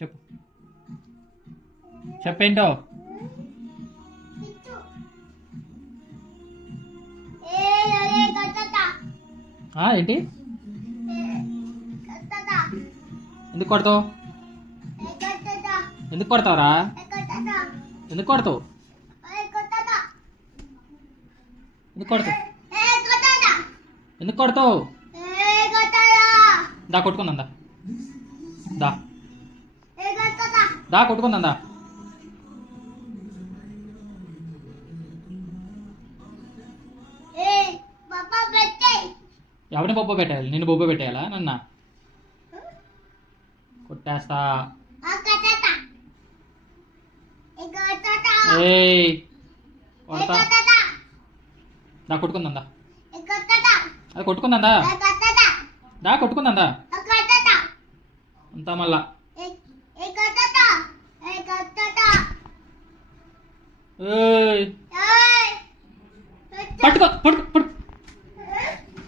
చెప్పు చెప్పేంటో. ఏంటి ఎందుకు కొడతావు? ఎందుకు కొడతావురా? ఎందుకు కొడతావు? ఎందుకు కొడతావు? ఎందుకు కొడతావు? దా కొట్టుకుందా దా దా కొట్టుకుందా. ఎవరిని బొబ్బ పెట్టాలి? నిన్ను బొబ్బ పెట్టేయాలా? నన్న కొట్టేస్తా. ఏయ్ కొడతా. దా కొట్టుకుందా. అది కొట్టుకుందా. దా కొట్టుకుందా అంతా మళ్ళా. పట్టుకో పట్టుకో.